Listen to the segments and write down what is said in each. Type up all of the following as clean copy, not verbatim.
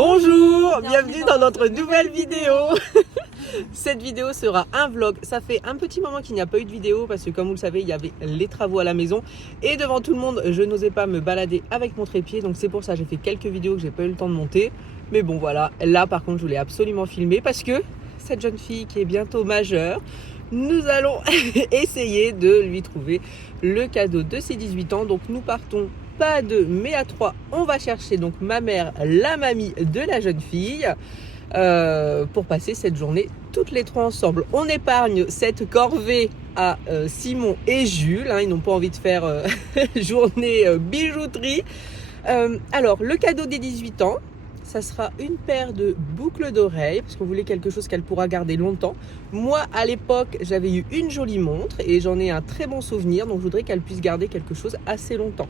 Bonjour, bienvenue dans notre nouvelle vidéo. Cette vidéo sera un vlog. Ça fait un petit moment qu'il n'y a pas eu de vidéo parce que comme vous le savez, il y avait les travaux à la maison et devant tout le monde, je n'osais pas me balader avec mon trépied. Donc c'est pour ça que j'ai fait quelques vidéos que j'ai pas eu le temps de monter. Mais bon voilà, là par contre je voulais absolument filmer parce que cette jeune fille qui est bientôt majeure, nous allons essayer de lui trouver le cadeau de ses 18 ans. Donc nous partons pas à deux mais à trois. On va chercher donc ma mère, la mamie de la jeune fille, pour passer cette journée toutes les trois ensemble. On épargne cette corvée à Simon et Jules, hein, ils n'ont pas envie de faire journée bijouterie. Alors le cadeau des 18 ans, ça sera une paire de boucles d'oreilles parce qu'on voulait quelque chose qu'elle pourra garder longtemps. Moi à l'époque j'avais eu une jolie montre et j'en ai un très bon souvenir, donc je voudrais qu'elle puisse garder quelque chose assez longtemps.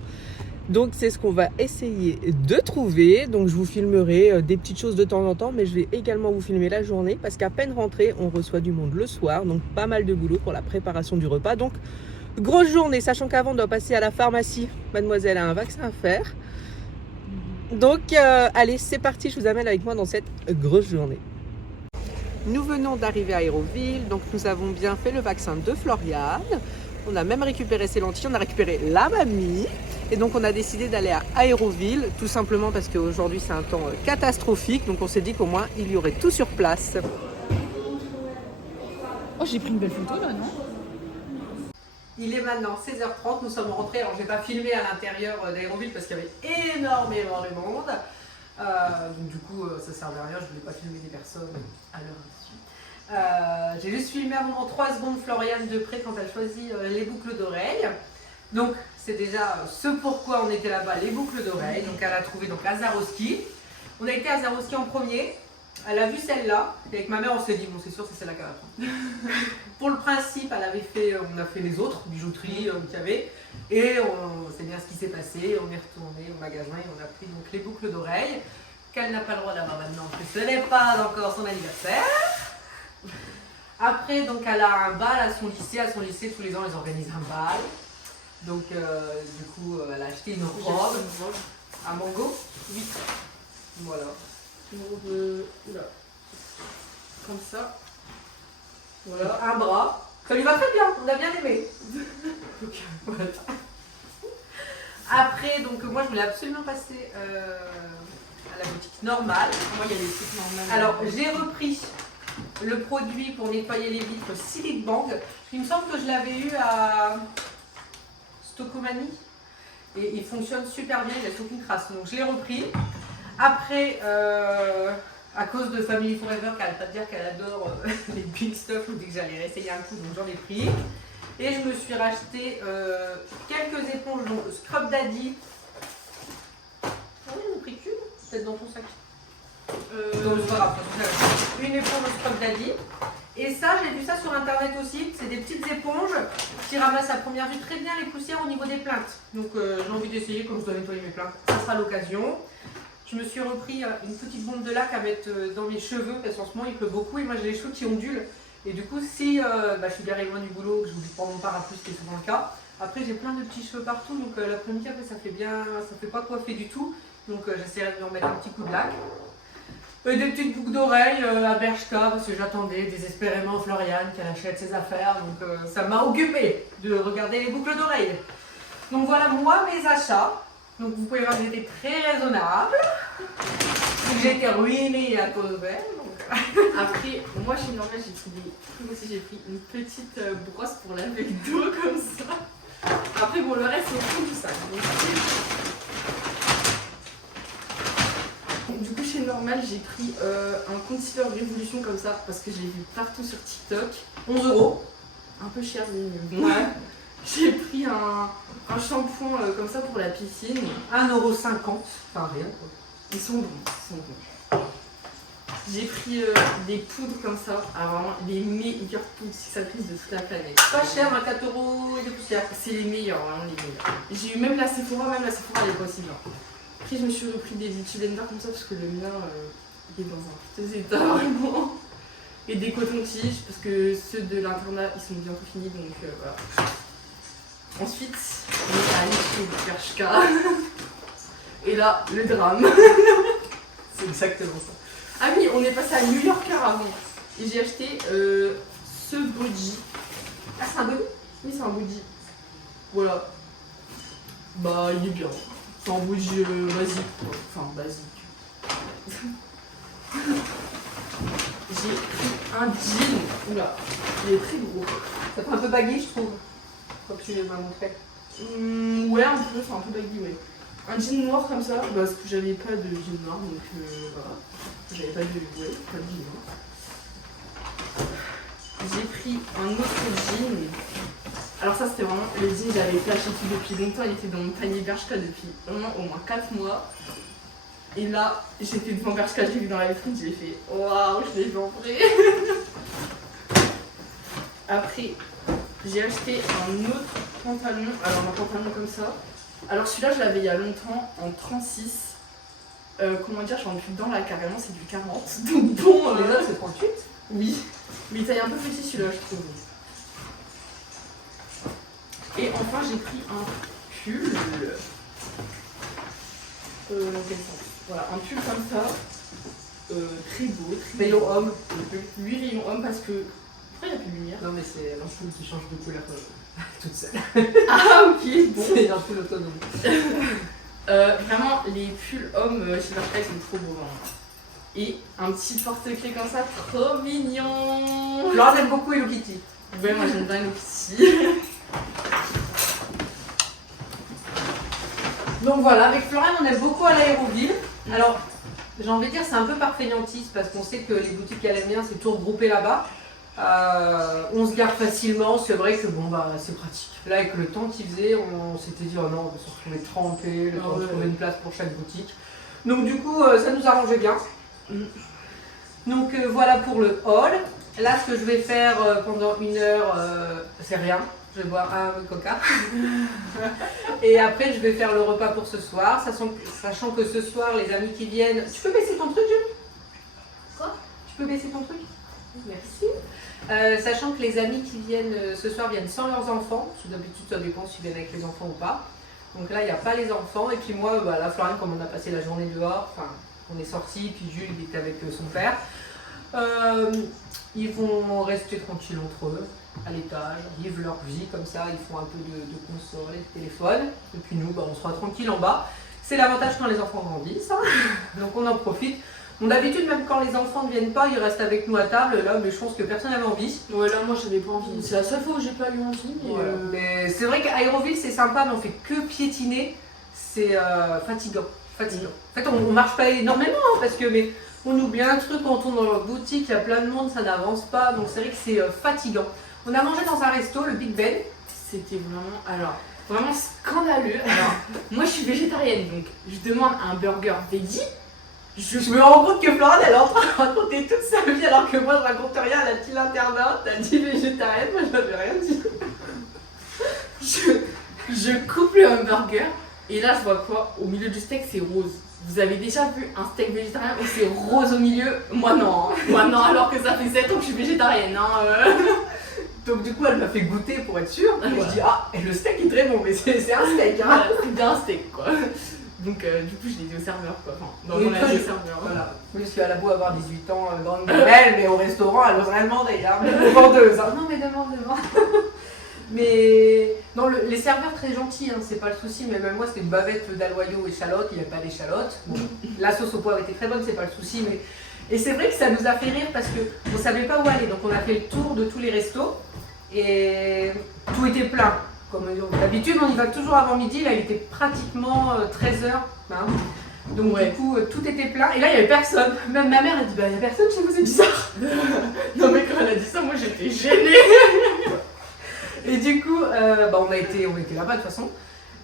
Donc c'est ce qu'on va essayer de trouver. Donc je vous filmerai des petites choses de temps en temps, mais je vais également vous filmer la journée parce qu'à peine rentré, on reçoit du monde le soir, donc pas mal de boulot pour la préparation du repas. Donc grosse journée, sachant qu'avant on doit passer à la pharmacie. Mademoiselle a un vaccin à faire. Donc allez, c'est parti, je vous amène avec moi dans cette grosse journée. Nous venons d'arriver à Aéroville, donc nous avons bien fait le vaccin de Floriane. On a même récupéré ses lentilles, on a récupéré la mamie. Et donc on a décidé d'aller à Aéroville, tout simplement parce qu'aujourd'hui c'est un temps catastrophique. Donc on s'est dit qu'au moins il y aurait tout sur place. Oh, j'ai pris une belle photo là, non? Il est maintenant 16h30, nous sommes rentrés. Alors je n'ai pas filmé à l'intérieur d'Aéroville parce qu'il y avait énormément de monde. Donc du coup ça ne servait à rien, je ne voulais pas filmer des personnes à l'heure dessus. J'ai juste filmé à un moment 3 secondes Floriane de près quand elle choisit les boucles d'oreilles. Donc c'est déjà ce pourquoi on était là-bas, les boucles d'oreilles. Donc elle a trouvé donc à Swarovski. On a été à Swarovski en premier. Elle a vu celle-là. Et avec ma mère on s'est dit bon c'est sûr c'est celle-là qu'elle va prendre. Pour le principe on a fait les autres bijouteries qu'il y avait. Et c'est bien ce qui s'est passé. On est retourné au magasin et on a pris donc les boucles d'oreilles qu'elle n'a pas le droit d'avoir maintenant parce que ce n'est pas encore son anniversaire. Après donc elle a un bal à son lycée. À son lycée tous les ans ils organisent un bal. Donc du coup elle a acheté une robe à mango. Oui. Voilà. Une robe oula. Comme ça. Voilà. Un bras. Ça lui va très bien, on a bien aimé. Donc, voilà. Après donc moi je voulais absolument passer à la boutique normale. Moi il y a des trucs normaux. Alors j'ai repris le produit pour nettoyer les vitres Silic Bang. Il me semble que je l'avais eu à Stocomanie et il fonctionne super bien, il n'y a aucune crasse. Donc je l'ai repris. Après, à cause de Family Forever, qu'elle n'arrête pas de dire qu'elle adore les big stuff, je me dis que j'allais réessayer un coup, donc j'en ai pris. Et je me suis racheté quelques éponges, donc Scrub Daddy. Ah oui, j'en ai pris qu'une, peut-être dans ton sac. Dans le soir après. Une éponge Scrub Daddy. Et ça, j'ai vu ça sur internet aussi. C'est des petites éponges qui ramassent à première vue très bien les poussières au niveau des plaintes. Donc j'ai envie d'essayer, comme je dois nettoyer mes plaintes. Ça sera l'occasion. Je me suis repris une petite bombe de lac à mettre dans mes cheveux parce qu'en ce moment il pleut beaucoup et moi j'ai les cheveux qui ondulent. Et du coup, si je suis garée loin du boulot, que je oublie de prendre mon parapluie, ce qui est souvent le cas. Après, j'ai plein de petits cheveux partout, donc l'après-midi, après, ça fait pas coiffer du tout. Donc j'essaierai de me remettre un petit coup de lac. Des petites boucles d'oreilles à Bershka parce que j'attendais désespérément Floriane qu'elle achète ses affaires. Donc ça m'a occupée de regarder les boucles d'oreilles. Donc voilà moi mes achats. Donc vous pouvez voir que j'étais très raisonnable. J'ai été ruinée à cause d'elle. Après, moi chez Normal j'ai pris une petite brosse pour laver le dos comme ça. Après bon le reste c'est tout ça. Du coup chez Normal j'ai pris un concealer Révolution comme ça parce que j'ai vu partout sur TikTok. 11 €. Un peu cher mais bon. Ouais. J'ai pris un shampoing comme ça pour la piscine. 1,50 €. Enfin rien quoi. Ils sont bons. J'ai pris des poudres comme ça. Alors vraiment les meilleures poudres cicatrices de toute la planète. Pas cher, à 4 € et de poussière. C'est les meilleurs, vraiment les meilleurs. J'ai eu même la Sephora elle est pas aussi bien. Après je me suis repris des beauty blenders comme ça parce que le mien il est dans un piteux état vraiment. Et des cotons-tiges parce que ceux de l'internat ils sont bientôt finis donc voilà. Ensuite, on est allé chez Bershka. Et là, le drame. C'est exactement ça. Ah oui, on est passé à New Yorker avant. Et j'ai acheté ce body. Ah, c'est un body? Oui, c'est un body. Voilà. Bah, il est bien. C'est un body basique, quoi. Enfin, basique. J'ai pris un jean. Oula, il est très gros. Ça fait un peu baggy, je trouve. Comme tu m'as montré. Ouais, un peu, c'est un peu baggy, ouais. Un jean noir comme ça, parce que j'avais pas de jean noir, donc voilà. J'avais pas de jean noir. J'ai pris un autre jean. Alors ça c'était vraiment le jean, j'avais flashé tout depuis longtemps, il était dans mon panier Bershka depuis vraiment au moins 4 mois. Et là, j'étais devant Bershka, j'ai vu dans la vitrine, j'ai fait waouh, je l'ai vu en vrai. Après, j'ai acheté un autre pantalon, alors un pantalon comme ça. Alors celui-là, je l'avais il y a longtemps en 36. Comment dire, j'en suis dans là carrément, c'est du 40. Donc bon, Les autres, c'est 38. oui, mais il taille un peu petit celui-là, je trouve. Et enfin, j'ai pris un pull. Quel sens ? Voilà, un pull comme ça. Très beau, très Rayon homme. Oui, rayon homme parce que. Pourquoi il n'y a plus de lumière ? Non, mais c'est l'ampoule qui change de couleur toute seule. Ah, ok, bon. C'est une ampoule autonome. Vraiment, les pulls hommes chez Bershka, ils sont trop beaux. Vraiment. Et un petit porte-clés comme ça, trop mignon. Florent aime beaucoup Hello Kitty. Ouais, moi j'aime bien Hello Kitty. Donc voilà, avec Florent, on aime beaucoup à l'Aéroville. Alors, j'ai envie de dire, c'est un peu par fainéantise parce qu'on sait que les boutiques qu'elle aime bien, c'est tout regroupé là-bas. On se garde facilement, c'est vrai que bon, bah, c'est pratique. Là, avec le temps qu'il faisait, on s'était dit, oh non, on va se retrouver trempé, le temps de trouver une place pour chaque boutique. Donc, du coup, ça nous arrangeait bien. Donc, voilà pour le haul. Là, ce que je vais faire pendant 1 heure, c'est rien. Je vais boire un coca. Et après, je vais faire le repas pour ce soir, sachant que ce soir, les amis qui viennent. Tu peux baisser ton truc, Jules ? Quoi ? Tu peux baisser ton truc ? Merci. Sachant que les amis qui viennent ce soir viennent sans leurs enfants. Parce que d'habitude, ça dépend s'ils viennent avec les enfants ou pas. Donc là, il n'y a pas les enfants. Et puis moi, bah, là, Florian, comme on a passé la journée dehors, enfin, on est sortis, puis Jules, il était avec son père. Ils vont rester tranquilles entre eux, à l'étage, vivre leur vie comme ça, ils font un peu de console et de téléphone. Et puis nous, bah, on sera tranquille en bas. C'est l'avantage quand les enfants grandissent, hein. Donc on en profite. Bon, d'habitude, même quand les enfants ne viennent pas, ils restent avec nous à table, là, mais je pense que personne n'avait envie. Ouais, là, moi j'avais pas envie. C'est la seule fois où j'ai pas eu envie. Mais, Voilà. Mais c'est vrai qu'Aéroville, c'est sympa, mais on fait que piétiner. C'est fatigant. En fait, on marche pas énormément, hein, parce que mais on oublie un truc quand on tourne dans leur boutique, il y a plein de monde, ça n'avance pas, donc c'est vrai que c'est fatigant. On a mangé dans un resto, le Big Ben. C'était vraiment, alors, vraiment scandaleux. Alors, moi je suis végétarienne, donc je demande un burger veggie. Je me rends compte que Florent, elle est en train de raconter toute sa vie, alors que moi je raconte rien. Elle a dit l'internat, elle a dit végétarienne, moi je n'avais rien dit. Je coupe le hamburger et là je vois quoi ? Au milieu du steak c'est rose. Vous avez déjà vu un steak végétarien où c'est rose au milieu ? Moi non, hein. Moi non, alors que ça fait 7 ans que je suis végétarienne. Hein, Donc du coup elle m'a fait goûter pour être sûre. Et Ouais. je dis ah, et le steak est très bon, mais c'est un steak. Hein. Voilà, c'est bien un steak quoi. Donc du coup je l'ai dit au serveur quoi. Enfin, dans Oui, mon toi, âge de je- serveur. Voilà. Oui, parce qu'elle a beau avoir 18 ans, grande belle, mais au restaurant, elle oserait demander, hein, mais vendeuse. Hein. Non, mais demande. Mais non, les serveurs très gentils, hein, c'est pas le souci, mais même moi c'était une bavette d'aloyaux et échalotes, il n'y avait pas d'échalotes. Bon, la sauce au poivre était très bonne, c'est pas le souci, mais. Et c'est vrai que ça nous a fait rire parce qu'on ne savait pas où aller, donc on a fait le tour de tous les restos et tout était plein. Comme d'habitude, on y va toujours avant midi, là il était pratiquement 13h. Hein. Donc Ouais. du coup, tout était plein et là il n'y avait personne. Même ma mère elle dit bah il n'y a personne chez vous, c'est bizarre. Non mais quand elle a dit ça, moi j'étais gênée. Et du coup, bah, on était là-bas de toute façon.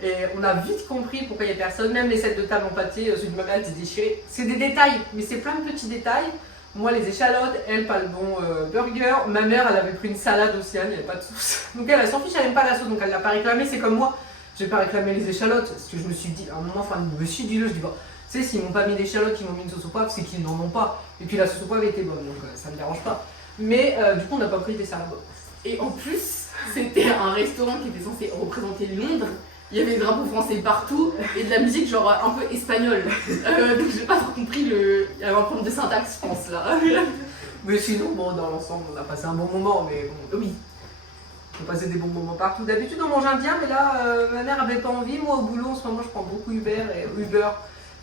Et on a vite compris pourquoi il n'y a personne. Même les sets de table en pâté, celui de ma mère était déchiré. C'est des détails, mais c'est plein de petits détails. Moi, les échalotes, elle, pas le bon burger. Ma mère, elle avait pris une salade aussi, il n'y avait pas de sauce. Donc elle s'en fiche, elle n'aime pas la sauce, donc elle l'a pas réclamé. C'est comme moi, je n'ai pas réclamé les échalotes. Parce que je me suis dit, à un moment, enfin, je me suis dit, je dis, bon, tu sais, s'ils m'ont pas mis d'échalotes, ils m'ont mis une sauce au poivre, c'est qu'ils n'en ont pas. Et puis la sauce au poivre était bonne, donc ça me dérange pas. Mais du coup, on n'a pas pris des salades. Et en plus, c'était un restaurant qui était censé représenter Londres. Il y avait des drapeaux français partout et de la musique genre un peu espagnole. Donc j'ai pas trop compris Il y avait un problème de syntaxe, je pense là. Mais sinon, bon, dans l'ensemble, on a passé un bon moment, mais bon, Oui. on passait des bons moments partout. D'habitude, on mange indien, mais là, ma mère avait pas envie. Moi, au boulot, en ce moment, je prends beaucoup Uber.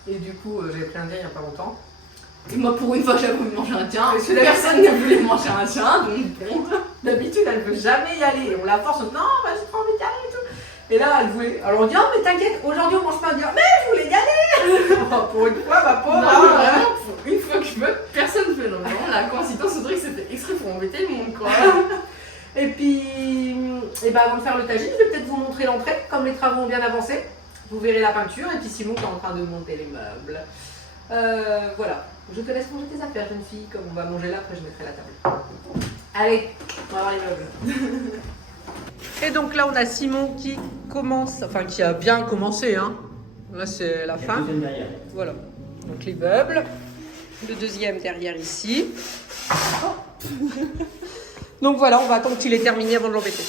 Et du coup, j'ai pris indien il y a pas longtemps. Et moi, pour une fois, j'avais voulu manger un tien. Personne ne voulait manger un tien, donc bon. D'habitude, elle veut jamais y aller. On la force, non, vas-y, prends envie d'y aller et tout. Et là, elle voulait. Alors on dit, oh, mais t'inquiète, aujourd'hui, on mange pas indien. Mais je voulais y aller. Pour une fois, ma pauvre. Non, vraiment, pour une fois que je veux, personne ne veut. Non, vraiment, la coïncidence, ce truc, c'était extrait pour embêter le monde, quoi. Et puis, avant de faire le tagine, je vais peut-être vous montrer l'entrée, comme les travaux ont bien avancé. Vous verrez la peinture, et puis Simon qui est en train de monter les meubles. Voilà, je te laisse manger tes affaires, jeune fille, comme on va manger là, après je mettrai la table. Allez, on va voir les meubles. Et donc là, on a Simon qui commence, enfin qui a bien commencé, hein. Là, c'est la fin. Voilà, donc les meubles. Le deuxième derrière ici. Oh. Donc voilà, on va attendre qu'il ait terminé avant de l'embêter.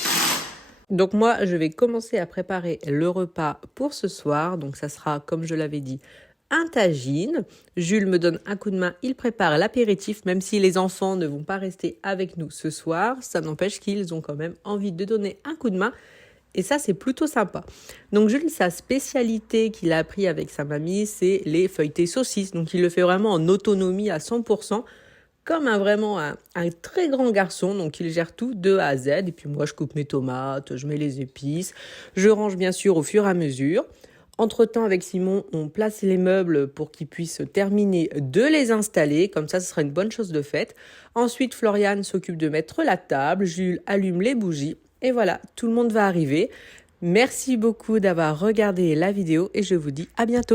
Donc moi, je vais commencer à préparer le repas pour ce soir. Donc ça sera, comme je l'avais dit, un tagine. Jules me donne un coup de main, il prépare l'apéritif, même si les enfants ne vont pas rester avec nous ce soir. Ça n'empêche qu'ils ont quand même envie de donner un coup de main. Et ça, c'est plutôt sympa. Donc Jules, sa spécialité qu'il a appris avec sa mamie, c'est les feuilletés saucisses. Donc il le fait vraiment en autonomie à 100%. Comme vraiment un très grand garçon, donc il gère tout de A à Z. Et puis moi, je coupe mes tomates, je mets les épices, je range bien sûr au fur et à mesure. Entre-temps, avec Simon, on place les meubles pour qu'il puisse terminer de les installer. Comme ça, ce sera une bonne chose de faite. Ensuite, Floriane s'occupe de mettre la table, Jules allume les bougies. Et voilà, tout le monde va arriver. Merci beaucoup d'avoir regardé la vidéo et je vous dis à bientôt.